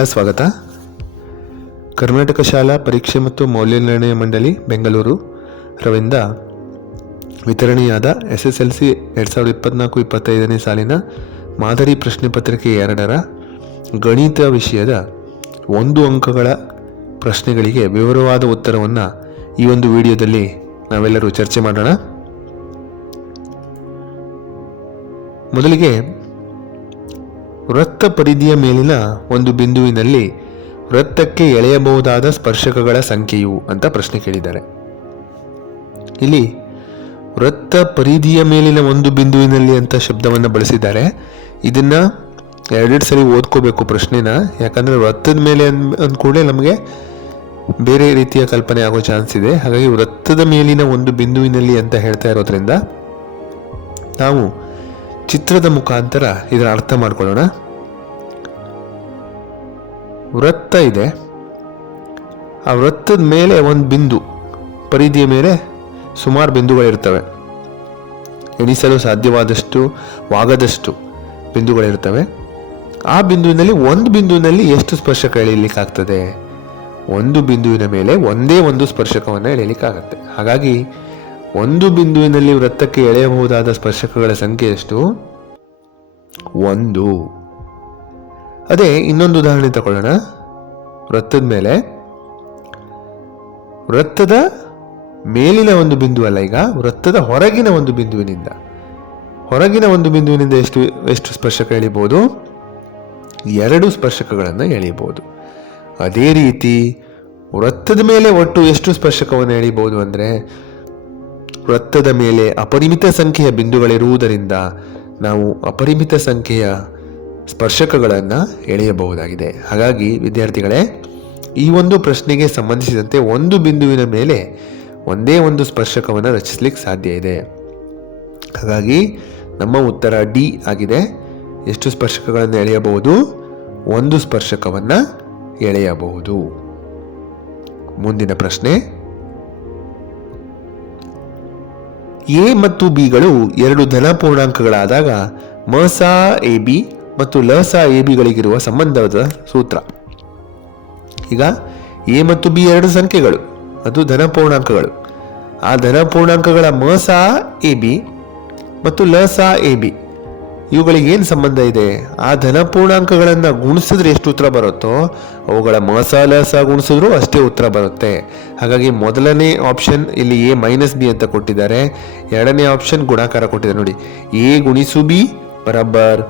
ವಿದ್ಯಾರ್ಥಿಗಳಿಗೆಲ್ಲ ಸ್ವಾಗತ. ಕರ್ನಾಟಕ ಶಾಲಾ ಪರೀಕ್ಷೆ ಮತ್ತು ಮೌಲ್ಯನಿರ್ಣಯ ಮಂಡಳಿ, ಬೆಂಗಳೂರು. ರವಿಂದ ವಿತರಣೆಯಾದ ಎಸ್ ಎಸ್ ಎಲ್ ಸಿ ಎರಡು ಸಾವಿರದ ಇಪ್ಪತ್ನಾಲ್ಕು ಇಪ್ಪತ್ತೈದನೇ ಸಾಲಿನ ಮಾದರಿ ಪ್ರಶ್ನೆ ಪತ್ರಿಕೆ ಎರಡರ ಗಣಿತ ವಿಷಯದ ಒಂದು ಅಂಕಗಳ ಪ್ರಶ್ನೆಗಳಿಗೆ ವಿವರವಾದ ಉತ್ತರವನ್ನು ಈ ಒಂದು ವಿಡಿಯೋದಲ್ಲಿ ನಾವೆಲ್ಲರೂ ಚರ್ಚೆ ಮಾಡೋಣ. ಮೊದಲಿಗೆ ವೃತ್ತ ಪರಿಧಿಯ ಮೇಲಿನ ಒಂದು ಬಿಂದುವಿನಲ್ಲಿ ವೃತ್ತಕ್ಕೆ ಎಳೆಯಬಹುದಾದ ಸ್ಪರ್ಶಕಗಳ ಸಂಖ್ಯೆಯು ಅಂತ ಪ್ರಶ್ನೆ ಕೇಳಿದ್ದಾರೆ. ಇಲ್ಲಿ ವೃತ್ತ ಪರಿಧಿಯ ಮೇಲಿನ ಒಂದು ಬಿಂದುವಿನಲ್ಲಿ ಅಂತ ಶಬ್ದವನ್ನು ಬಳಸಿದ್ದಾರೆ. ಇದನ್ನ ಎರಡೆರಡು ಸರಿ ಓದ್ಕೋಬೇಕು ಪ್ರಶ್ನೆನ. ಯಾಕಂದ್ರೆ ವೃತ್ತದ ಮೇಲೆ ಅಂದ್ ಕೂಡಲೇ ನಮಗೆ ಬೇರೆ ರೀತಿಯ ಕಲ್ಪನೆ ಆಗೋ ಚಾನ್ಸ್ ಇದೆ. ಹಾಗಾಗಿ ವೃತ್ತದ ಮೇಲಿನ ಒಂದು ಬಿಂದುವಿನಲ್ಲಿ ಅಂತ ಹೇಳ್ತಾ ಇರೋದ್ರಿಂದ ನಾವು ಚಿತ್ರದ ಮುಖಾಂತರ ಇದರ ಅರ್ಥ ಮಾಡ್ಕೊಳ್ಳೋಣ. ವೃತ್ತ ಇದೆ. ಆ ವೃತ್ತದ ಮೇಲೆ ಒಂದು ಬಿಂದು, ಪರಿಧಿಯ ಮೇಲೆ ಸುಮಾರು ಬಿಂದುಗಳಿರ್ತವೆ. ಎಣಿಸಲು ಸಾಧ್ಯವಾದಷ್ಟು, ವಾಗದಷ್ಟು ಬಿಂದುಗಳಿರ್ತವೆ. ಆ ಬಿಂದುವಿನಲ್ಲಿ ಒಂದು ಬಿಂದುವಿನಲ್ಲಿ ಎಷ್ಟು ಸ್ಪರ್ಶಕ ಎಳೆಯಲಿಕ್ಕಾಗ್ತದೆ ಒಂದು ಬಿಂದುವಿನ ಮೇಲೆ ಒಂದೇ ಒಂದು ಸ್ಪರ್ಶಕವನ್ನು ಎಳೆಯಲಿಕ್ಕಾಗತ್ತೆ ಹಾಗಾಗಿ ಒಂದು ಬಿಂದುವಿನಲ್ಲಿ ವೃತ್ತಕ್ಕೆ ಎಳೆಯಬಹುದಾದ ಸ್ಪರ್ಶಕಗಳ ಸಂಖ್ಯೆ ಎಷ್ಟು? ಒಂದು. ಅದೇ ಇನ್ನೊಂದು ಉದಾಹರಣೆ ತಗೊಳ್ಳೋಣ ವೃತ್ತದ ಮೇಲೆ. ವೃತ್ತದ ಮೇಲಿನ ಒಂದು ಬಿಂದು ಅಲ್ಲ ಈಗ ವೃತ್ತದ ಹೊರಗಿನ ಒಂದು ಬಿಂದುವಿನಿಂದ. ಹೊರಗಿನ ಒಂದು ಬಿಂದುವಿನಿಂದ ಎಷ್ಟು ಎಷ್ಟು ಸ್ಪರ್ಶಕ ಎಳಿಬಹುದು? ಎರಡು ಸ್ಪರ್ಶಕಗಳನ್ನು ಎಳೆಯಬಹುದು ಅದೇ ರೀತಿ ವೃತ್ತದ ಮೇಲೆ ಒಟ್ಟು ಎಷ್ಟು ಸ್ಪರ್ಶಕವನ್ನು ಎಳಿಬಹುದು ಅಂದರೆ ವೃತ್ತದ ಮೇಲೆ ಅಪರಿಮಿತ ಸಂಖ್ಯೆಯ ಬಿಂದುಗಳಿರುವುದರಿಂದ ನಾವು ಅಪರಿಮಿತ ಸಂಖ್ಯೆಯ ಸ್ಪರ್ಶಕಗಳನ್ನು ಎಳೆಯಬಹುದಾಗಿದೆ. ಹಾಗಾಗಿ ವಿದ್ಯಾರ್ಥಿಗಳೇ, ಈ ಒಂದು ಪ್ರಶ್ನೆಗೆ ಸಂಬಂಧಿಸಿದಂತೆ ಒಂದು ಬಿಂದುವಿನ ಮೇಲೆ ಒಂದೇ ಒಂದು ಸ್ಪರ್ಶಕವನ್ನು ರಚಿಸಲಿಕ್ಕೆ ಸಾಧ್ಯ ಇದೆ. ಹಾಗಾಗಿ ನಮ್ಮ ಉತ್ತರ ಡಿ ಆಗಿದೆ. ಎಷ್ಟು ಸ್ಪರ್ಶಕಗಳನ್ನು ಎಳೆಯಬಹುದು? ಒಂದು ಸ್ಪರ್ಶಕವನ್ನು ಎಳೆಯಬಹುದು. ಮುಂದಿನ ಪ್ರಶ್ನೆ ಎ ಮತ್ತು ಬಿಗಳು ಎರಡು ಧನ ಪೂರ್ಣಾಂಕಗಳಾದಾಗ ಮಸ ಎ, ಬಿ ಮತ್ತು ಲಸ ಎ ಬಿಗಳಿಗಿರುವ ಸಂಬಂಧದ ಸೂತ್ರ. ಈಗ ಎ ಮತ್ತು ಬಿ ಎರಡು ಸಂಖ್ಯೆಗಳು, ಅದು ಧನ ಪೂರ್ಣಾಂಕಗಳು ಆ ಧನ ಪೂರ್ಣಾಂಕಗಳ ಮಸ ಎ, ಬಿ ಮತ್ತು ಲಸಾ ಎ, ಬಿ. ಇವುಗಳಿಗೆ ಏನು ಸಂಬಂಧ ಇದೆ? ಆ ಧನ ಪೂರ್ಣಾಂಕಗಳನ್ನು ಗುಣಿಸಿದ್ರೆ ಎಷ್ಟು ಉತ್ತರ ಬರುತ್ತೋ, ಅವುಗಳ ಮಸಾಲಸ ಲಸ ಗುಣಿಸಿದ್ರು ಅಷ್ಟೇ ಉತ್ತರ ಬರುತ್ತೆ. ಹಾಗಾಗಿ ಮೊದಲನೇ ಆಪ್ಷನ್ ಇಲ್ಲಿ ಎ ಮೈನಸ್ ಬಿ ಅಂತ ಕೊಟ್ಟಿದ್ದಾರೆ. ಎರಡನೇ ಆಪ್ಷನ್ ಗುಣಾಕಾರ ಕೊಟ್ಟಿದ್ದಾರೆ. ನೋಡಿ ಎ ಗುಣಿಸು ಬಿ ಬರಬ್ಬರ್.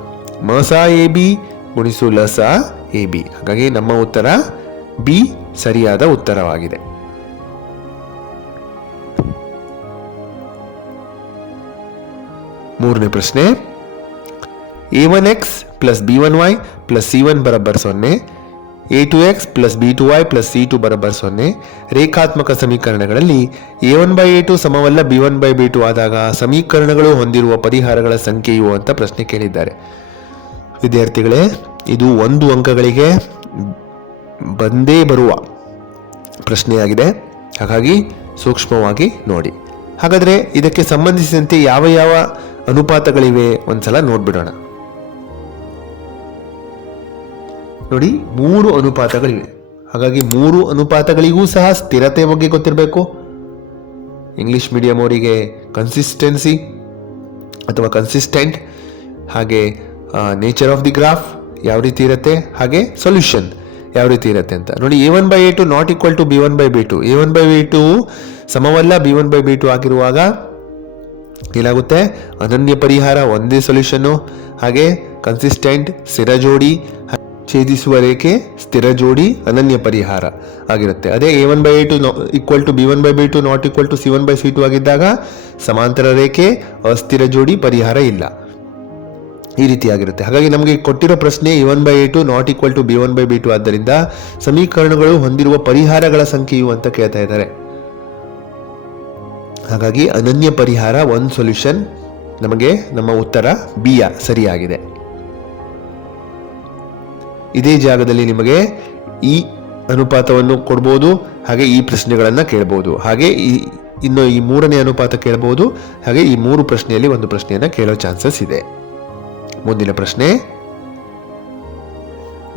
ಮಸಾ ಎ ಬಿ ಗುಣಿಸು ಲಸ ಎ ಬಿ ಹಾಗಾಗಿ ನಮ್ಮ ಉತ್ತರ ಬಿ ಸರಿಯಾದ ಉತ್ತರವಾಗಿದೆ. ಮೂರನೇ ಪ್ರಶ್ನೆ A one x plus B one y plus C one ಬರಬ್ಬರ್ ಸೊನ್ನೆ A two x plus B two y plus C two ಬರಬ್ಬರ್ ಸೊನ್ನೆ ರೇಖಾತ್ಮಕ ಸಮೀಕರಣಗಳಲ್ಲಿ A one by A two ಸಮವಲ್ಲ B one by B two ಆದಾಗ ಸಮೀಕರಣಗಳು ಹೊಂದಿರುವ ಪರಿಹಾರಗಳ ಸಂಖ್ಯೆಯು ಅಂತ ಪ್ರಶ್ನೆ ಕೇಳಿದ್ದಾರೆ. ವಿದ್ಯಾರ್ಥಿಗಳೇ, ಇದು ಒಂದು ಅಂಕಗಳಿಗೆ ಬಂದೇ ಬರುವ ಪ್ರಶ್ನೆಯಾಗಿದೆ. ಹಾಗಾಗಿ ಸೂಕ್ಷ್ಮವಾಗಿ ನೋಡಿ. ಹಾಗಾದರೆ ಇದಕ್ಕೆ ಸಂಬಂಧಿಸಿದಂತೆ ಯಾವ ಯಾವ ಅನುಪಾತಗಳಿವೆ ಒಂದ್ಸಲ ನೋಡ್ಬಿಡೋಣ. ನೋಡಿ, ಮೂರು ಅನುಪಾತಗಳಿವೆ. ಹಾಗಾಗಿ ಮೂರು ಅನುಪಾತಗಳಿಗೂ ಸಹ ಸ್ಥಿರತೆ ಬಗ್ಗೆ ಗೊತ್ತಿರಬೇಕು. ಇಂಗ್ಲಿಷ್ ಮೀಡಿಯಂ ಅವರಿಗೆ ಕನ್ಸಿಸ್ಟೆನ್ಸಿ ಅಥವಾ ಕನ್ಸಿಸ್ಟೆಂಟ್ ಹಾಗೆ ನೇಚರ್ ಆಫ್ ದಿ ಗ್ರಾಫ್ ಯಾವ ರೀತಿ ಇರುತ್ತೆ, ಹಾಗೆ ಸೊಲ್ಯೂಷನ್ ಯಾವ ರೀತಿ ಇರುತ್ತೆ ಅಂತ. ನೋಡಿ A one by A two not equal to B one by B two A one by B two ಸಮವಲ್ಲ B one by B two ಆಗಿರುವಾಗ ಏನಾಗುತ್ತೆ? ಅನನ್ಯ ಪರಿಹಾರ, ಒಂದೇ ಸೊಲ್ಯೂಷನ್ನು ಹಾಗೆ ಕನ್ಸಿಸ್ಟೆಂಟ್ ಸ್ಥಿರ ಜೋಡಿ ಛೇದಿಸುವ ರೇಖೆ, ಸ್ಥಿರ ಜೋಡಿ, ಅನನ್ಯ ಪರಿಹಾರ ಆಗಿರುತ್ತೆ. ಅದೇ A one by A two equal to B one by B two not equal to C one by C two ಆಗಿದ್ದಾಗ ಸಮಾಂತರ ರೇಖೆ, ಅಸ್ಥಿರ ಜೋಡಿ, ಪರಿಹಾರ ಇಲ್ಲ. ಈ ರೀತಿಯಾಗಿರುತ್ತೆ ಹಾಗಾಗಿ ನಮಗೆ ಕೊಟ್ಟಿರೋ ಪ್ರಶ್ನೆ A one by A two not equal to B one by B two ಆದ್ದರಿಂದ ಸಮೀಕರಣಗಳು ಹೊಂದಿರುವ ಪರಿಹಾರಗಳ ಸಂಖ್ಯೆಯು ಅಂತ ಕೇಳ್ತಾ ಇದ್ದಾರೆ. ಹಾಗಾಗಿ ಅನನ್ಯ ಪರಿಹಾರ ಒನ್ ಸೊಲ್ಯೂಷನ್ ನಮಗೆ ನಮ್ಮ ಉತ್ತರ ಬಿಯ ಸರಿಯಾಗಿದೆ. ಇದೇ ಜಾಗದಲ್ಲಿ ನಿಮಗೆ ಈ ಅನುಪಾತವನ್ನು ಕೊಡ್ಬೋದು, ಹಾಗೆ ಈ ಪ್ರಶ್ನೆಗಳನ್ನು ಕೇಳ್ಬೋದು. ಹಾಗೆ ಈ ಇನ್ನು ಈ ಮೂರನೇ ಅನುಪಾತ ಕೇಳಬಹುದು ಹಾಗೆ ಈ ಮೂರು ಪ್ರಶ್ನೆಯಲ್ಲಿ ಒಂದು ಪ್ರಶ್ನೆಯನ್ನು ಕೇಳೋ ಚಾನ್ಸಸ್ ಇದೆ. ಮುಂದಿನ ಪ್ರಶ್ನೆ,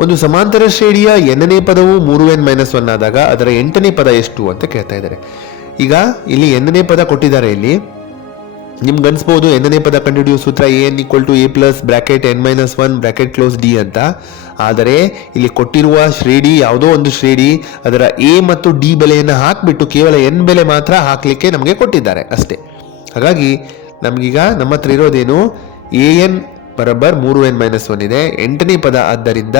ಒಂದು ಸಮಾಂತರ ಶ್ರೇಣಿಯ ಎನ್ನನೇ ಪದವು ಮೂರು ಎನ್ ಮೈನಸ್ ಒನ್ ಆದಾಗ ಅದರ ಎಂಟನೇ ಪದ ಎಷ್ಟು ಅಂತ ಕೇಳ್ತಾ ಇದ್ದಾರೆ. ಈಗ ಇಲ್ಲಿ ಎನ್ನನೇ ಪದ ಕೊಟ್ಟಿದ್ದಾರೆ ಇಲ್ಲಿ. ನಿಮ್ಗೆ ಅನ್ಸ್ಬೋದು ಎನ್ನನೇ ಪದ ಕಂಡುಹಿಡಿಯುವ ಸೂತ್ರ a n equal to a plus bracket n minus one bracket close d ಅಂತ. ಆದರೆ, ಇಲ್ಲಿ ಕೊಟ್ಟಿರುವ ಶ್ರೇಣಿ, ಯಾವುದೋ ಒಂದು ಶ್ರೇಣಿ, ಅದರ ಎ ಮತ್ತು ಡಿ ಬೆಲೆಯನ್ನು ಹಾಕಿಬಿಟ್ಟು ಕೇವಲ ಎನ್ ಬೆಲೆ ಮಾತ್ರ ಹಾಕಲಿಕ್ಕೆ ನಮಗೆ ಕೊಟ್ಟಿದ್ದಾರೆ ಅಷ್ಟೇ. ಹಾಗಾಗಿ, ನಮಗೀಗ ನಮ್ಮ ಹತ್ರ ಇರೋದೇನು ಎ ಎನ್ ಬರಬ್ಬರ್ ಮೂರು ಎನ್ ಮೈನಸ್ ಒನ್ ಇದೆ. ಎಂಟನೇ ಪದ ಆದ್ದರಿಂದ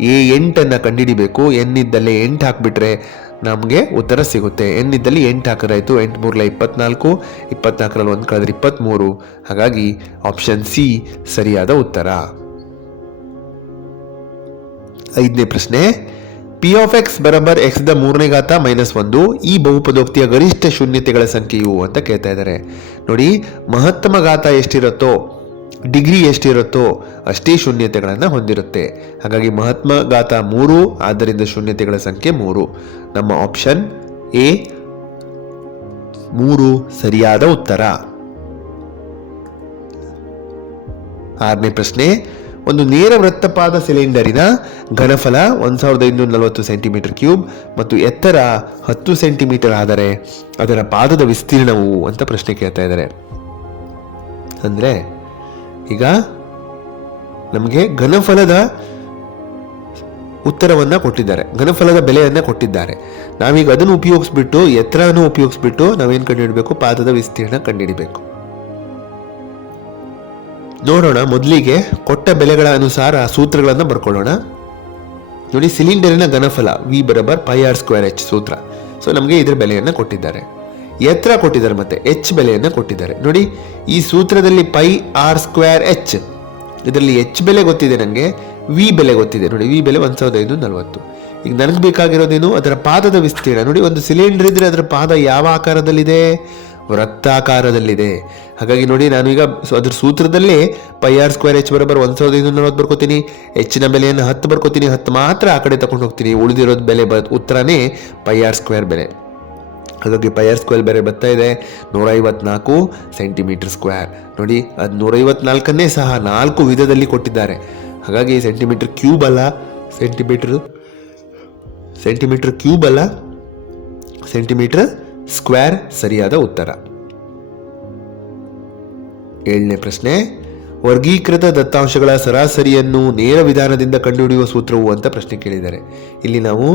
ಎ ಎಂಟನ್ನು ಕಂಡುಹಿಡಿಬೇಕು. ಎನ್ ಇದ್ದಲ್ಲೇ ಎಂಟು ಹಾಕಿಬಿಟ್ರೆ ನಮಗೆ ಉತ್ತರ ಸಿಗುತ್ತೆ. ಎನ್ ಇದ್ದಲ್ಲಿ ಎಂಟು ಹಾಕಿದ್ರಾಯಿತು, ಎಂಟು ಮೂರಲ ಇಪ್ಪತ್ನಾಲ್ಕು, ಇಪ್ಪತ್ನಾಲ್ಕರಲ್ಲಿ ಒಂದು ಕಳೆದ್ರೆ ಇಪ್ಪತ್ತ್ಮೂರು ಹಾಗಾಗಿ ಆಪ್ಷನ್ ಸಿ ಸರಿಯಾದ ಉತ್ತರ. ಐದನೇ ಪ್ರಶ್ನೆ ಪಿ ಆಫ್ ಎಕ್ಸ್ ಬರಬರ್ ಎಕ್ಸ್ ದ ಮೂರನೇ ಘಾತ ಮೈನಸ್ ಒಂದು. ಈ ಬಹುಪದೋಕ್ತಿಯ ಗರಿಷ್ಠ ಶೂನ್ಯತೆಗಳ ಸಂಖ್ಯೆಯು ಅಂತ ಕೇಳ್ತಾ ಇದ್ದಾರೆ. ನೋಡಿ, ಮಹತ್ತಮ ಘಾತ ಎಷ್ಟಿರುತ್ತೋ ಡಿಗ್ರಿ ಎಷ್ಟಿರುತ್ತೋ ಅಷ್ಟೇ ಶೂನ್ಯತೆಗಳನ್ನು ಹೊಂದಿರುತ್ತೆ. ಹಾಗಾಗಿ ಮಹಾತ್ಮ ಗಾತ ಮೂರು, ಆದ್ದರಿಂದ ಶೂನ್ಯತೆಗಳ ಸಂಖ್ಯೆ ಮೂರು. ನಮ್ಮ ಆಪ್ಷನ್ ಎ ಮೂರು ಸರಿಯಾದ ಉತ್ತರ. ಆರನೇ ಪ್ರಶ್ನೆ, ಒಂದು ನೇರ ವೃತ್ತಪಾದ ಸಿಲಿಂಡರಿನ ಘನಫಲ ಒಂದು ಸಾವಿರದ ಐನೂರ ನಲವತ್ತು ಸೆಂಟಿಮೀಟರ್ ಕ್ಯೂಬ್ ಮತ್ತು ಎತ್ತರ ಹತ್ತು ಸೆಂಟಿಮೀಟರ್ ಆದರೆ ಅದರ ಪಾದದ ವಿಸ್ತೀರ್ಣವು ಅಂತ ಪ್ರಶ್ನೆ ಕೇಳ್ತಾ ಇದ್ದಾರೆ. ಅಂದರೆ ಈಗ ನಮಗೆ ಘನಫಲದ ಉತ್ತರವನ್ನು ಕೊಟ್ಟಿದ್ದಾರೆ. ಘನಫಲದ ಬೆಲೆಯನ್ನು ಕೊಟ್ಟಿದ್ದಾರೆ. ನಾವೀಗ ಅದನ್ನು ಉಪಯೋಗಿಸ್ಬಿಟ್ಟು, ಎತ್ತರವನ್ನು ಉಪಯೋಗಿಸ್ಬಿಟ್ಟು ನಾವೇನು ಕಂಡುಹಿಡಬೇಕು? ಪಾದದ ವಿಸ್ತೀರ್ಣ ಕಂಡುಹಿಡಬೇಕು. ನೋಡೋಣ, ಮೊದಲಿಗೆ ಕೊಟ್ಟ ಬೆಲೆಗಳ ಅನುಸಾರ ಸೂತ್ರಗಳನ್ನು ಬರ್ಕೊಳ್ಳೋಣ. ನೋಡಿ, ಸಿಲಿಂಡರಿನ ಘನಫಲ ವಿ ಬರಬರ್ ಪೈ ಆರ್ ಸ್ಕ್ವೇರ್ ಎಚ್ ಸೂತ್ರ. ಸೊ ನಮಗೆ ಇದರ ಬೆಲೆಯನ್ನು ಕೊಟ್ಟಿದ್ದಾರೆ. ಎತ್ತರ ಕೊಟ್ಟಿದ್ದಾರೆ ಮತ್ತೆ ಎಚ್ ಬೆಲೆಯನ್ನು ಕೊಟ್ಟಿದ್ದಾರೆ. ನೋಡಿ, ಈ ಸೂತ್ರದಲ್ಲಿ ಪೈ ಆರ್ ಸ್ಕ್ವೇರ್ ಎಚ್ ಇದರಲ್ಲಿ ಎಚ್ ಬೆಲೆ ಗೊತ್ತಿದೆ ನನಗೆ ವಿ ಬೆಲೆ ಗೊತ್ತಿದೆ. ನೋಡಿ ವಿ ಬೆಲೆ ಒಂದು ಸಾವಿರದ ಐನೂರ ನಲವತ್ತು ಈಗ ನನಗೆ ಬೇಕಾಗಿರೋದೇನು? ಅದರ ಪಾದದ ವಿಸ್ತೀರ್ಣ. ನೋಡಿ, ಒಂದು ಸಿಲಿಂಡರ್ ಇದ್ರೆ ಅದರ ಪಾದ ಯಾವ ಆಕಾರದಲ್ಲಿದೆ? ವೃತ್ತಾಕಾರದಲ್ಲಿದೆ. ಹಾಗಾಗಿ ನೋಡಿ, ನಾನು ಈಗ ಅದ್ರ ಸೂತ್ರದಲ್ಲಿ ಪೈ ಆರ್ ಸ್ಕ್ವೇರ್ ಎಚ್ ಬರೋಬರ್ ಒಂದು ಸಾವಿರದ ಐನೂರ ನಲವತ್ತು ಬರ್ಕೋತೀನಿ ಹೆಚ್ಚಿನ ಬೆಲೆಯನ್ನು ಹತ್ತು ಬರ್ಕೋತೀನಿ. ಹತ್ತು ಮಾತ್ರ ಆ ಕಡೆ ತಗೊಂಡು ಹೋಗ್ತೀನಿ. ಉಳಿದಿರೋದು ಬೆಲೆ ಬ ಉತ್ತರನೇ ಪೈ ಆರ್ ಸ್ಕ್ವೇರ್ ಬೆಲೆ. ಹಾಗಾಗಿ ಪೈಯರ್ ಸ್ಕ್ವೇರ್ ಬೇರೆ ಬರ್ತಾ ಇದೆ. ನೂರೈವತ್ನಾಲ್ಕು ಸೆಂಟಿಮೀಟರ್ ಸ್ಕ್ವೇರ್ ನೋಡಿ, ಅದು ನೂರೈವತ್ನಾಲ್ಕನ್ನೇ ಸಹ ನಾಲ್ಕು ವಿಧದಲ್ಲಿ ಕೊಟ್ಟಿದ್ದಾರೆ. ಹಾಗಾಗಿ ಸೆಂಟಿಮೀಟರ್ ಕ್ಯೂಬ್ ಅಲ್ಲ ಸೆಂಟಿಮೀಟರ್ ಸೆಂಟಿಮೀಟರ್ ಕ್ಯೂಬ್ ಅಲ್ಲ ಸೆಂಟಿಮೀಟರ್ ಸ್ಕ್ವೇರ್ ಸರಿಯಾದ ಉತ್ತರ. ಏಳನೇ ಪ್ರಶ್ನೆ ವರ್ಗೀಕೃತ ದತ್ತಾಂಶಗಳ ಸರಾಸರಿಯನ್ನು ನೇರ ವಿಧಾನದಿಂದ ಕಂಡುಹಿಡಿಯುವ ಸೂತ್ರವು ಅಂತ ಪ್ರಶ್ನೆ ಕೇಳಿದ್ದಾರೆ. ಇಲ್ಲಿ ನಾವು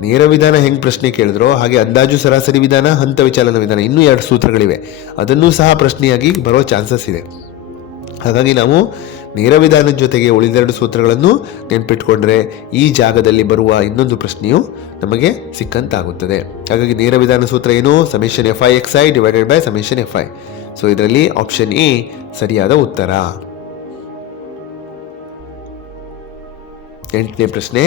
ನೇರ ವಿಧಾನ ಹೆಂಗೆ ಪ್ರಶ್ನೆ ಕೇಳಿದ್ರೋ ಹಾಗೆ ಅಂದಾಜು ಸರಾಸರಿ ವಿಧಾನ, ಹಂತ ವಿಚಲನ ವಿಧಾನ ಇನ್ನೂ ಎರಡು ಸೂತ್ರಗಳಿವೆ. ಅದನ್ನೂ ಸಹ ಪ್ರಶ್ನೆಯಾಗಿ ಬರೋ ಚಾನ್ಸಸ್ ಇದೆ. ಹಾಗಾಗಿ ನಾವು ನೇರ ವಿಧಾನದ ಜೊತೆಗೆ ಉಳಿದೆರಡು ಸೂತ್ರಗಳನ್ನು ನೆನ್ಪಿಟ್ಕೊಂಡ್ರೆ ಈ ಜಾಗದಲ್ಲಿ ಬರುವ ಇನ್ನೊಂದು ಪ್ರಶ್ನೆಯು ನಮಗೆ ಸಿಕ್ಕಂತಾಗುತ್ತದೆ. ಹಾಗಾಗಿ ನೇರ ವಿಧಾನ ಸೂತ್ರ ಏನು? Summation f i x i divided by summation f i so ಇದರಲ್ಲಿ ಆಪ್ಷನ್ ಎ ಸರಿಯಾದ ಉತ್ತರ. ಎಂಟನೇ ಪ್ರಶ್ನೆ,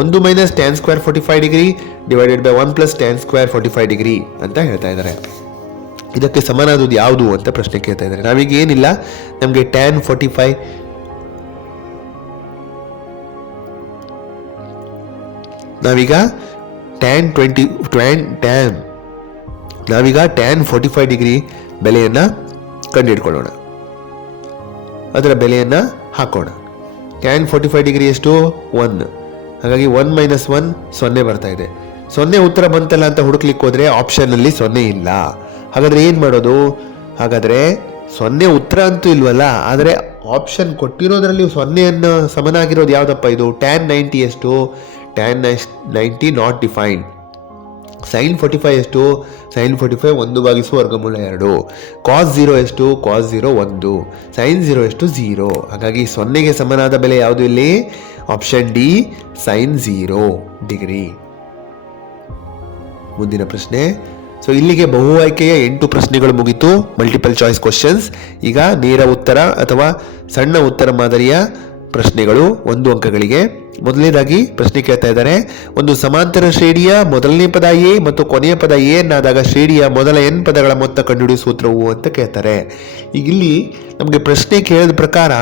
ಒಂದು minus tan square forty five degree divided by one plus tan square forty five degree ಅಂತ ಹೇಳ್ತಾ ಇದ್ದಾರೆ. ಇದಕ್ಕೆ ಸಮನಾದದ್ದು ಯಾವುದು ಅಂತ ಪ್ರಶ್ನೆ ಕೇಳ್ತಾ ಇದ್ದಾರೆ. ನಾವೀಗ ಏನಿಲ್ಲ, ನಮಗೆ ಟ್ಯಾನ್ ಫೋರ್ಟಿ ಫೈವ್ ನಾವೀಗ ಟ್ಯಾನ್ ಟ್ವೆಂಟಿ ಟ್ಯಾನ್ ಟ್ಯಾನ್ ನಾವೀಗ ಟ್ಯಾನ್ ಫೋರ್ಟಿ ಫೈವ್ ಡಿಗ್ರಿ ಬೆಲೆಯನ್ನು ಕಂಡುಹಿಡ್ಕೊಳ್ಳೋಣ. ಅದರ ಬೆಲೆಯನ್ನು ಹಾಕೋಣ. ಟ್ಯಾನ್ ಫೋರ್ಟಿ ಫೈವ್ ಡಿಗ್ರಿ ಎಷ್ಟು ಒನ್ ಹಾಗಾಗಿ ಒನ್ ಮೈನಸ್ ಒನ್ ಸೊನ್ನೆ ಬರ್ತಾ ಇದೆ. ಸೊನ್ನೆ ಉತ್ತರ ಬಂತಲ್ಲ ಅಂತ ಹುಡುಕ್ಲಿಕ್ಕೆ ಹೋದರೆ ಆಪ್ಷನ್ನಲ್ಲಿ ಸೊನ್ನೆ ಇಲ್ಲ. ಹಾಗಾದರೆ ಏನು ಮಾಡೋದು? ಹಾಗಾದರೆ ಸೊನ್ನೆ ಉತ್ತರ ಅಂತೂ ಇಲ್ವಲ್ಲ? ಆದರೆ ಆಪ್ಷನ್ ಕೊಟ್ಟಿರೋದ್ರಲ್ಲಿ ಸೊನ್ನೆಯನ್ನು ಸಮನಾಗಿರೋದು ಯಾವುದಪ್ಪ ಇದು? ಟ್ಯಾನ್ ನೈಂಟಿ ಎಷ್ಟು tan ninety not defined sine forty five ಎಷ್ಟು? ಸೈನ್ ಫೋರ್ಟಿ ಫೈವ್ ಒಂದು ಭಾಗಿಸು ವರ್ಗಮೂಲ ಎರಡು. ಕಾಸ್ ಝೀರೋ ಎಷ್ಟು? ಕಾಸ್ ಝೀರೋ ಒಂದು. ಸೈನ್ ಝೀರೋ ಎಷ್ಟು? ಝೀರೋ ಹಾಗಾಗಿ ಸೊನ್ನೆಗೆ ಸಮನಾದ ಬೆಲೆ ಯಾವುದು ಇಲ್ಲಿ? Option D sine zero degree ಮುಂದಿನ ಪ್ರಶ್ನೆ. ಸೊ ಇಲ್ಲಿಗೆ ಬಹು ಆಯ್ಕೆಯ ಎಂಟು ಪ್ರಶ್ನೆಗಳು ಮುಗಿತು. ಮಲ್ಟಿಪಲ್ ಚಾಯ್ಸ್ ಕ್ವಶನ್ಸ್ ಈಗ ನೇರ ಉತ್ತರ ಅಥವಾ ಸಣ್ಣ ಉತ್ತರ ಮಾದರಿಯ ಪ್ರಶ್ನೆಗಳು ಒಂದು ಅಂಕಗಳಿಗೆ. ಮೊದಲನೇದಾಗಿ ಪ್ರಶ್ನೆ ಕೇಳ್ತಾ ಇದ್ದಾರೆ. ಒಂದು ಸಮಾಂತರ ಶ್ರೇಣಿಯ ಮೊದಲನೇ ಪದ ಎ ಮತ್ತು ಕೊನೆಯ ಪದ ಎ ಆದಾಗ ಶ್ರೇಣಿಯ ಮೊದಲ ಎನ್ ಪದಗಳ ಮೊತ್ತ ಕಂಡುಹಿಡಿಯುವ ಸೂತ್ರವು ಅಂತ ಕೇಳ್ತಾರೆ. ಈಗ ಇಲ್ಲಿ ನಮಗೆ ಪ್ರಶ್ನೆ ಕೇಳಿದ ಪ್ರಕಾರ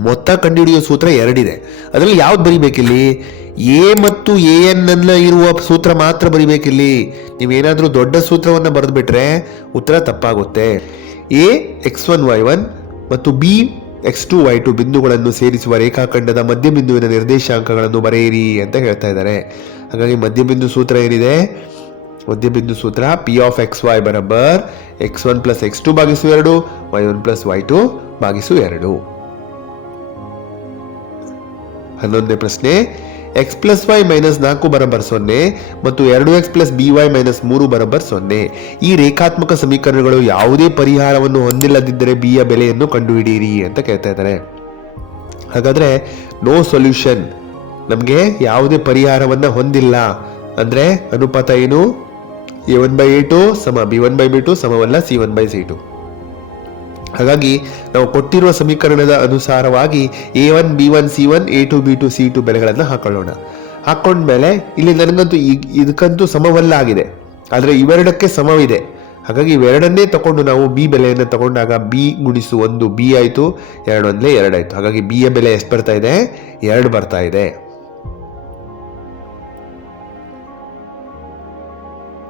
ಮೊತ್ತ ಕಂಡುಹಿಡಿಯುವ ಸೂತ್ರ ಎರಡಿದೆ. ಅದರಲ್ಲಿ ಯಾವ್ದು ಬರಿಬೇಕಿಲ್ಲಿ? ಎ ಮತ್ತು ಎ ಎನ್ ಅನ್ನ ಇರುವ ಸೂತ್ರ ಮಾತ್ರ ಬರಿಬೇಕಿಲ್ಲಿ? ನೀವೇನಾದರೂ ದೊಡ್ಡ ಸೂತ್ರವನ್ನು ಬರೆದುಬಿಟ್ರೆ ಉತ್ತರ ತಪ್ಪಾಗುತ್ತೆ. A, x one y one ಮತ್ತು B x two y two ಬಿಂದುಗಳನ್ನು ಸೇರಿಸುವ ರೇಖಾಖಂಡದ ಮಧ್ಯಬಿಂದುವಿನ ನಿರ್ದೇಶಾಂಕಗಳನ್ನು ಬರೆಯಿರಿ ಅಂತ ಹೇಳ್ತಾ ಇದ್ದಾರೆ. ಹಾಗಾಗಿ ಮಧ್ಯಬಿಂದು ಸೂತ್ರ ಏನಿದೆ? ಮಧ್ಯಬಿಂದು ಸೂತ್ರ P of X Y ಬರಬರ್. X one plus x two ಭಾಗಿಸು ಎರಡು y one plus y two ಭಾಗಿಸು ಎರಡು. ಹನ್ನೊಂದನೇ ಪ್ರಶ್ನೆ. ಎಕ್ಸ್ ಪ್ಲಸ್ ವೈ ಮೈನಸ್ ನಾಲ್ಕು ಬರಬರ್ ಸೊನ್ನೆ ಮತ್ತು ಎರಡು x plus b y minus ಮೂರು ಬರಬರ್ ಸೊನ್ನೆ. ಈ ರೇಖಾತ್ಮಕ ಸಮೀಕರಣಗಳು ಯಾವುದೇ ಪರಿಹಾರವನ್ನು ಹೊಂದಿಲ್ಲದಿದ್ದರೆ ಬಿ ಯ ಬೆಲೆಯನ್ನು ಕಂಡುಹಿಡಿಯಿರಿ ಅಂತ ಕೇಳ್ತಾ ಇದ್ದಾರೆ. ಹಾಗಾದ್ರೆ ನೋ ಸೊಲ್ಯೂಷನ್ ನಮಗೆ ಯಾವುದೇ ಪರಿಹಾರವನ್ನು ಹೊಂದಿಲ್ಲ. ಅಂದರೆ ಅನುಪಾತ ಏನು? A one by A two ಸಮ B one by B two ಸಮವಲ್ಲ C one by C two ಹಾಗಾಗಿ ನಾವು ಕೊಟ್ಟಿರುವ ಸಮೀಕರಣದ ಅನುಸಾರವಾಗಿ A one B one C one A two B two C two ಬೆಲೆಗಳನ್ನು ಹಾಕೊಳ್ಳೋಣ. ಹಾಕೊಂಡ್ಮೇಲೆ ಇಲ್ಲಿ ನನಗಂತೂ ಇದಕ್ಕಂತೂ ಸಮವಲ್ಲ ಆಗಿದೆ. ಆದರೆ ಇವೆರಡಕ್ಕೆ ಸಮವಿದೆ. ಹಾಗಾಗಿ ಇವೆರಡನ್ನೇ ತಗೊಂಡು ನಾವು ಬಿ ಬೆಲೆಯನ್ನು ತಗೊಂಡಾಗ ಬಿ ಗುಣಿಸು ಒಂದು ಬಿ ಆಯಿತು ಎರಡು ಅಂದರೆ ಎರಡಾಯಿತು. ಹಾಗಾಗಿ ಬಿ ಯ ಬೆಲೆ ಎಷ್ಟು ಬರ್ತಾ ಇದೆ? ಎರಡು ಬರ್ತಾ ಇದೆ.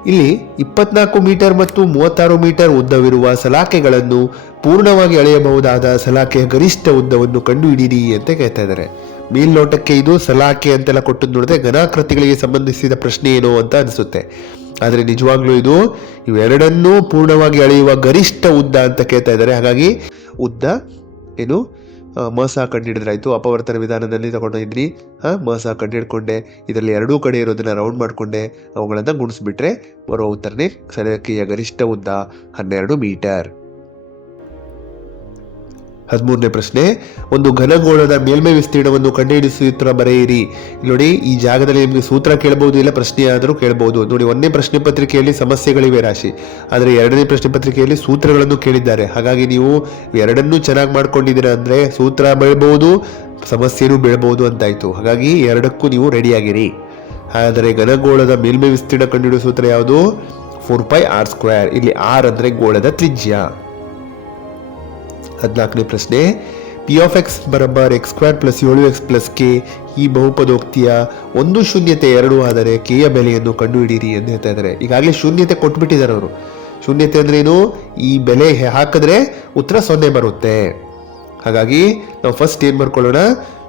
ಇಲ್ಲಿ ಇಪ್ಪತ್ನಾಲ್ಕು ಮೀಟರ್ ಮತ್ತು ಮೂವತ್ತಾರು ಮೀಟರ್ ಉದ್ದವಿರುವ ಸಲಾಕೆಗಳನ್ನು ಪೂರ್ಣವಾಗಿ ಅಳೆಯಬಹುದಾದ ಸಲಾಕೆಯ ಗರಿಷ್ಠ ಉದ್ದವನ್ನು ಕಂಡುಹಿಡಿಯಿರಿ ಅಂತ ಕೇಳ್ತಾ ಇದ್ದಾರೆ. ಮೇಲ್ನೋಟಕ್ಕೆ ಇದು ಸಲಾಕೆ ಅಂತೆಲ್ಲ ಕೊಟ್ಟು ನೋಡಿದ್ರೆ ಘನಾಕೃತಿಗಳಿಗೆ ಸಂಬಂಧಿಸಿದ ಪ್ರಶ್ನೆ ಏನೋ ಅಂತ ಅನಿಸುತ್ತೆ. ಆದರೆ ನಿಜವಾಗ್ಲೂ ಇದು ಇವೆರಡನ್ನೂ ಪೂರ್ಣವಾಗಿ ಅಳೆಯುವ ಗರಿಷ್ಠ ಉದ್ದ ಅಂತ ಕೇಳ್ತಾ ಇದ್ದಾರೆ. ಹಾಗಾಗಿ ಉದ್ದ ಏನು? ಮಸ ಕಂಡುಹಿಡಿದ್ರಾಯ್ತು ಅಪವರ್ತನ ವಿಧಾನದಲ್ಲಿ ತಗೊಂಡಿದ್ರಿ ಹಾಂ ಮಸ ಕಂಡುಹಿಡ್ಕೊಂಡೆ ಇದರಲ್ಲಿ ಎರಡೂ ಕಡೆ ಇರೋದನ್ನ ರೌಂಡ್ ಮಾಡಿಕೊಂಡೆ. ಅವುಗಳನ್ನು ಗುಣಿಸ್ಬಿಟ್ರೆ ಬರೋ ಉತ್ತರನೇ ಸಲಕೆಯ ಗರಿಷ್ಠ ಉದ್ದ ಹನ್ನೆರಡು ಮೀಟರ್ ಹದಿಮೂರನೇ ಪ್ರಶ್ನೆ, ಒಂದು ಘನಗೋಳದ ಮೇಲ್ಮೈ ವಿಸ್ತೀರ್ಣವನ್ನು ಕಂಡುಹಿಡಿಸುತ್ತ ಬರೆಯಿರಿ ನೋಡಿ, ಈ ಜಾಗದಲ್ಲಿ ನಿಮಗೆ ಸೂತ್ರ ಕೇಳಬಹುದು ಇಲ್ಲ ಪ್ರಶ್ನೆ ಆದರೂ ಕೇಳಬಹುದು ನೋಡಿ ಒಂದನೇ ಪ್ರಶ್ನೆ ಪತ್ರಿಕೆಯಲ್ಲಿ ಸಮಸ್ಯೆಗಳಿವೆ ರಾಶಿ. ಆದರೆ ಎರಡನೇ ಪ್ರಶ್ನೆ ಪತ್ರಿಕೆಯಲ್ಲಿ ಸೂತ್ರಗಳನ್ನು ಕೇಳಿದ್ದಾರೆ. ಹಾಗಾಗಿ ನೀವು ಎರಡನ್ನೂ ಚೆನ್ನಾಗಿ ಮಾಡ್ಕೊಂಡಿದ್ದೀರಾ ಅಂದರೆ ಸೂತ್ರ ಬೆಳಬಹುದು ಸಮಸ್ಯೆನೂ ಬೆಳಬಹುದು ಅಂತಾಯಿತು. ಹಾಗಾಗಿ ಎರಡಕ್ಕೂ ನೀವು ರೆಡಿಯಾಗಿರಿ. ಆದರೆ ಘನಗೋಳದ ಮೇಲ್ಮೈ ವಿಸ್ತೀರ್ಣ ಕಂಡುಹಿಡಿಯುವ ಸೂತ್ರ ಯಾವುದು? Four pi r square. ಇಲ್ಲಿ ಆರ್ ಅಂದರೆ ಗೋಳದ ತ್ರಿಜ್ಯ. ಹದಿನಾಲ್ಕನೇ ಪ್ರಶ್ನೆ ಪಿ ಆಫ್ ಎಕ್ಸ್ ಬರಬರ್ ಎಕ್ಸ್ ಸ್ಕ್ವೇರ್ ಪ್ಲಸ್ ಏಳು ಎಕ್ಸ್ ಪ್ಲಸ್ ಕೆ ಈ ಬಹುಪದೋಕ್ತಿಯ ಒಂದು ಶೂನ್ಯತೆ ಎರಡು ಆದರೆ ಕೆಯ ಬೆಲೆಯನ್ನು ಕಂಡುಹಿಡಿಯಿರಿ ಎಂದು ಹೇಳ್ತಾ ಇದ್ದಾರೆ. ಈಗಾಗಲೇ ಶೂನ್ಯತೆ ಕೊಟ್ಬಿಟ್ಟಿದ್ದಾರೆ ಅವರು. ಶೂನ್ಯತೆ ಅಂದ್ರೆ ಏನು? ಈ ಬೆಲೆ ಹಾಕಿದ್ರೆ ಉತ್ತರ ಸೊನ್ನೆ ಬರುತ್ತೆ. ಹಾಗಾಗಿ ನಾವು ಫಸ್ಟ್ ಏನು ಮಾಡ್ಕೊಳ್ಳೋಣ?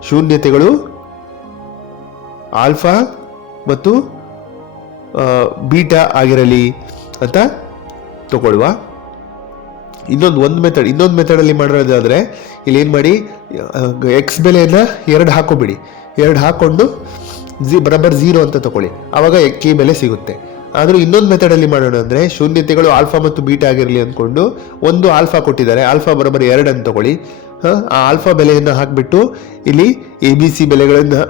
ಶೂನ್ಯತೆಗಳು ಆಲ್ಫಾ ಮತ್ತು ಬೀಟಾ ಆಗಿರಲಿ ಅಂತ ತಗೊಳ್ಳುವ. ಇನ್ನೊಂದು ಒಂದು ಮೆಥಡ್ ಇನ್ನೊಂದು ಮೆಥಡಲ್ಲಿ ಮಾಡೋದಾದರೆ ಇಲ್ಲಿ ಏನು ಮಾಡಿ ಎಕ್ಸ್ ಬೆಲೆಯನ್ನು ಎರಡು ಹಾಕೋಬಿಡಿ. ಎರಡು ಹಾಕ್ಕೊಂಡು ಜಿ ಬರಬರ್ ಝೀರೋ ಅಂತ ತಗೊಳ್ಳಿ. ಆವಾಗ ಕೆ ಬೆಲೆ ಸಿಗುತ್ತೆ. ಆದರೂ ಇನ್ನೊಂದು ಮೆಥಡಲ್ಲಿ ಮಾಡೋಣ ಅಂದರೆ ಶೂನ್ಯತೆಗಳು ಆಲ್ಫಾ ಮತ್ತು ಬೀಟಾ ಆಗಿರಲಿ ಅಂದ್ಕೊಂಡು ಒಂದು ಆಲ್ಫಾ ಕೊಟ್ಟಿದ್ದಾರೆ. ಆಲ್ಫಾ ಬರಬರ್ ಎರಡು ಅಂತ ತಗೊಳ್ಳಿ. ಹಾಂ, ಆ ಆಲ್ಫಾ ಬೆಲೆಯನ್ನು ಹಾಕಿಬಿಟ್ಟು ಇಲ್ಲಿ ಎ ಬಿ ಸಿ ಬೆಲೆಗಳನ್ನು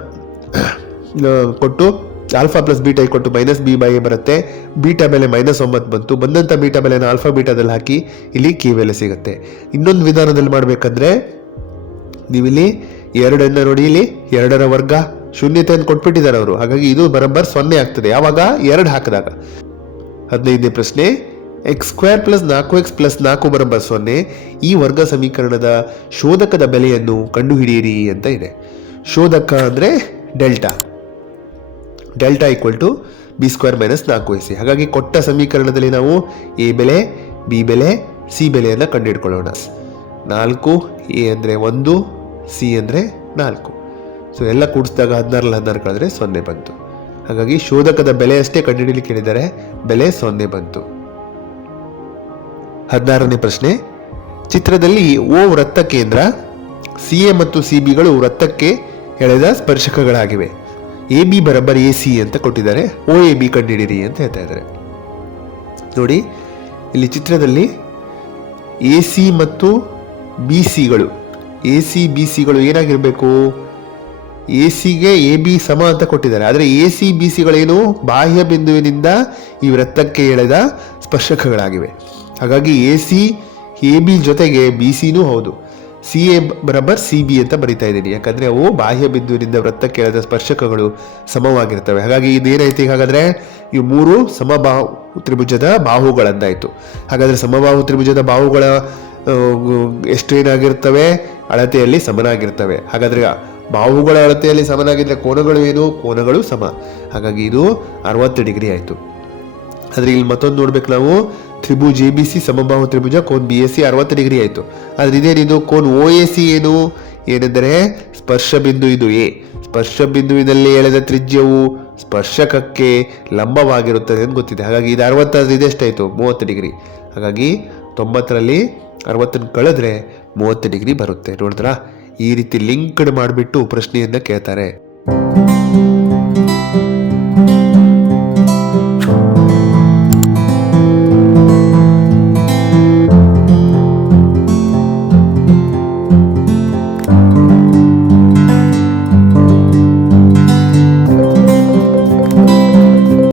ಕೊಟ್ಟು ಆಲ್ಫಾ ಪ್ಲಸ್ ಬೀಟಾ ಕೊಟ್ಟು ಮೈನಸ್ ಬಿ ಬೈ ಬರುತ್ತೆ. ಬೀಟಾ ಬೆಲೆ ಮೈನಸ್ ಒಂಬತ್ತು ಬಂತು. ಬಂದಂಥ ಬೀಟಾ ಬೆಲೆನ ಆಲ್ಫಾ ಬೀಟಾದಲ್ಲಿ ಹಾಕಿ ಇಲ್ಲಿ ಕಿ ಬೆಲೆ ಸಿಗುತ್ತೆ. ಇನ್ನೊಂದು ವಿಧಾನದಲ್ಲಿ ಮಾಡಬೇಕಂದ್ರೆ ನೀವಿಲ್ಲಿ ಎರಡನ್ನ ನೋಡಿ ಇಲ್ಲಿ ಎರಡರ ವರ್ಗ ಶೂನ್ಯತೆಯನ್ನು ಕೊಟ್ಬಿಟ್ಟಿದ್ದಾರೆ ಅವರು. ಹಾಗಾಗಿ ಇದು ಬರಬ್ಬರ್ ಸೊನ್ನೆ ಆಗ್ತದೆ. ಯಾವಾಗ? ಎರಡು ಹಾಕಿದಾಗ. ಹದಿನೈದನೇ ಪ್ರಶ್ನೆ. ಎಕ್ಸ್ ಸ್ಕ್ವೇರ್ ಪ್ಲಸ್ ನಾಲ್ಕು ಎಕ್ಸ್ ಪ್ಲಸ್ ನಾಲ್ಕು ಬರೋಬ್ಬರ್ ಸೊನ್ನೆ. ಈ ವರ್ಗ ಸಮೀಕರಣದ ಶೋಧಕದ ಬೆಲೆಯನ್ನು ಕಂಡುಹಿಡಿಯಿರಿ ಅಂತ ಇದೆ. ಶೋಧಕ ಅಂದರೆ delta. Delta equal to b square minus ನಾಲ್ಕು ಎ ಸಿ. ಹಾಗಾಗಿ ಕೊಟ್ಟ ಸಮೀಕರಣದಲ್ಲಿ ನಾವು ಎ ಬೆಲೆ, ಬಿ ಬೆಲೆ, ಸಿ ಬೆಲೆಯನ್ನು ಕಂಡುಹಿಡ್ಕೊಳ್ಳೋಣ. ನಾಲ್ಕು ಎ ಅಂದರೆ ಒಂದು, ಸಿ ಅಂದರೆ ನಾಲ್ಕು. ಸೊ ಎಲ್ಲ ಕೂಡಿಸಿದಾಗ ಹದಿನಾರಲ್ಲಿ ಹದಿನಾರು ಕಳೆದ್ರೆ ಸೊನ್ನೆ ಬಂತು. ಹಾಗಾಗಿ ಶೋಧಕದ ಬೆಲೆ ಅಷ್ಟೇ ಕಂಡುಹಿಡಿಯಲಿಕ್ಕೆ ಹೇಳಿದ್ದಾರೆ ಬೆಲೆ ಸೊನ್ನೆ ಬಂತು. ಹದಿನಾರನೇ ಪ್ರಶ್ನೆ. ಚಿತ್ರದಲ್ಲಿ ಓ ವೃತ್ತ ಕೇಂದ್ರ ಸಿ ಎ ಮತ್ತು ಸಿ ಬಿಗಳು ವೃತ್ತಕ್ಕೆ ಎಳೆದ ಸ್ಪರ್ಶಕಗಳಾಗಿವೆ. ಎ ಬಿ ಬರಬ್ಬರ್ ಎ ಸಿ ಅಂತ ಕೊಟ್ಟಿದ್ದಾರೆ. ಓ ಎ ಬಿ ಕಂಡುಹಿಡಿಯಿರಿ ಅಂತ ಹೇಳ್ತಾ ಇದ್ದಾರೆ. ನೋಡಿ, ಇಲ್ಲಿ ಚಿತ್ರದಲ್ಲಿ ಎ ಸಿ ಮತ್ತು ಬಿ ಸಿಗಳು ಎ ಸಿ ಬಿ ಸಿಗಳು ಏನಾಗಿರಬೇಕು? ಎ ಸಿಗೆ ಎ ಬಿ ಸಮ ಅಂತ ಕೊಟ್ಟಿದ್ದಾರೆ. ಆದರೆ ಎ ಸಿ ಬಿ ಸಿಗಳೇನು ಬಾಹ್ಯ ಬಿಂದುವಿನಿಂದ ಈ ವೃತ್ತಕ್ಕೆ ಎಳೆದ ಸ್ಪರ್ಶಕಗಳಾಗಿವೆ. ಹಾಗಾಗಿ ಎ ಸಿ ಎ ಬಿ ಜೊತೆಗೆ ಬಿ ಸಿನೂ ಹೌದು. ಸಿ ಎ ಬರಬರ್ ಸಿ ಬಿ ಅಂತ ಬರಿತಾ ಇದ್ದೀನಿ. ಯಾಕಂದರೆ ಅವು ಬಾಹ್ಯ ಬಿಂದುವಿನಿಂದ ವೃತ್ತಕ್ಕೆ ಎಳೆದ ಸ್ಪರ್ಶಕಗಳು ಸಮವಾಗಿರ್ತವೆ. ಹಾಗಾಗಿ ಇದೇನೈತಿ ಹಾಗಾದರೆ ಈ ಮೂರು ಸಮಬಾಹು ತ್ರಿಭುಜದ ಬಾಹುಗಳಂದಾಯಿತು ಹಾಗಾದರೆ ಸಮಬಾಹು ತ್ರಿಭುಜದ ಬಾಹುಗಳ ಎಷ್ಟೇನಾಗಿರ್ತವೆ? ಅಳತೆಯಲ್ಲಿ ಸಮನಾಗಿರ್ತವೆ. ಹಾಗಾದ್ರೆ ಬಾಹುಗಳ ಅಳತೆಯಲ್ಲಿ ಸಮನಾಗಿದ್ದರೆ ಕೋನಗಳು ಏನು? ಕೋನಗಳು ಸಮ. ಹಾಗಾಗಿ ಇದು ಅರವತ್ತು ಡಿಗ್ರಿ ಆಯಿತು. ಆದರೆ ಇಲ್ಲಿ ಮತ್ತೊಂದು ನೋಡ್ಬೇಕು ನಾವು. ತ್ರಿಭುಜ ಎ ಬಿ ಸಿ ಸಮಬಾಹು ತ್ರಿಭುಜ ಕೋನ್ ಬಿ ಎಸ್ ಸಿ ಅರವತ್ತು ಡಿಗ್ರಿ ಆಯಿತು. ಆದರೆ ಇದೇನಿದು ಕೋನ್ ಓ ಎ ಸಿ ಏನು? ಏನೆಂದರೆ ಸ್ಪರ್ಶ ಬಿಂದು ಇದು ಎ. ಸ್ಪರ್ಶ ಬಿಂದುವಿನಲ್ಲಿ ಎಳೆದ ತ್ರಿಜ್ಯವು ಸ್ಪರ್ಶಕಕ್ಕೆ ಲಂಬವಾಗಿರುತ್ತದೆ ಅಂತ ಗೊತ್ತಿದೆ. ಹಾಗಾಗಿ ಇದು ಅರವತ್ತಾದ್ರೆ ಇದೆಷ್ಟಾಯಿತು ಮೂವತ್ತು ಡಿಗ್ರಿ. ಹಾಗಾಗಿ ತೊಂಬತ್ತರಲ್ಲಿ ಅರವತ್ತನ್ನು ಕಳೆದ್ರೆ ಮೂವತ್ತು ಡಿಗ್ರಿ ಬರುತ್ತೆ. ನೋಡಿದ್ರಾ? ಈ ರೀತಿ ಲಿಂಕ್ಡ್ ಮಾಡಿಬಿಟ್ಟು ಪ್ರಶ್ನೆಯನ್ನು ಕೇಳ್ತಾರೆ.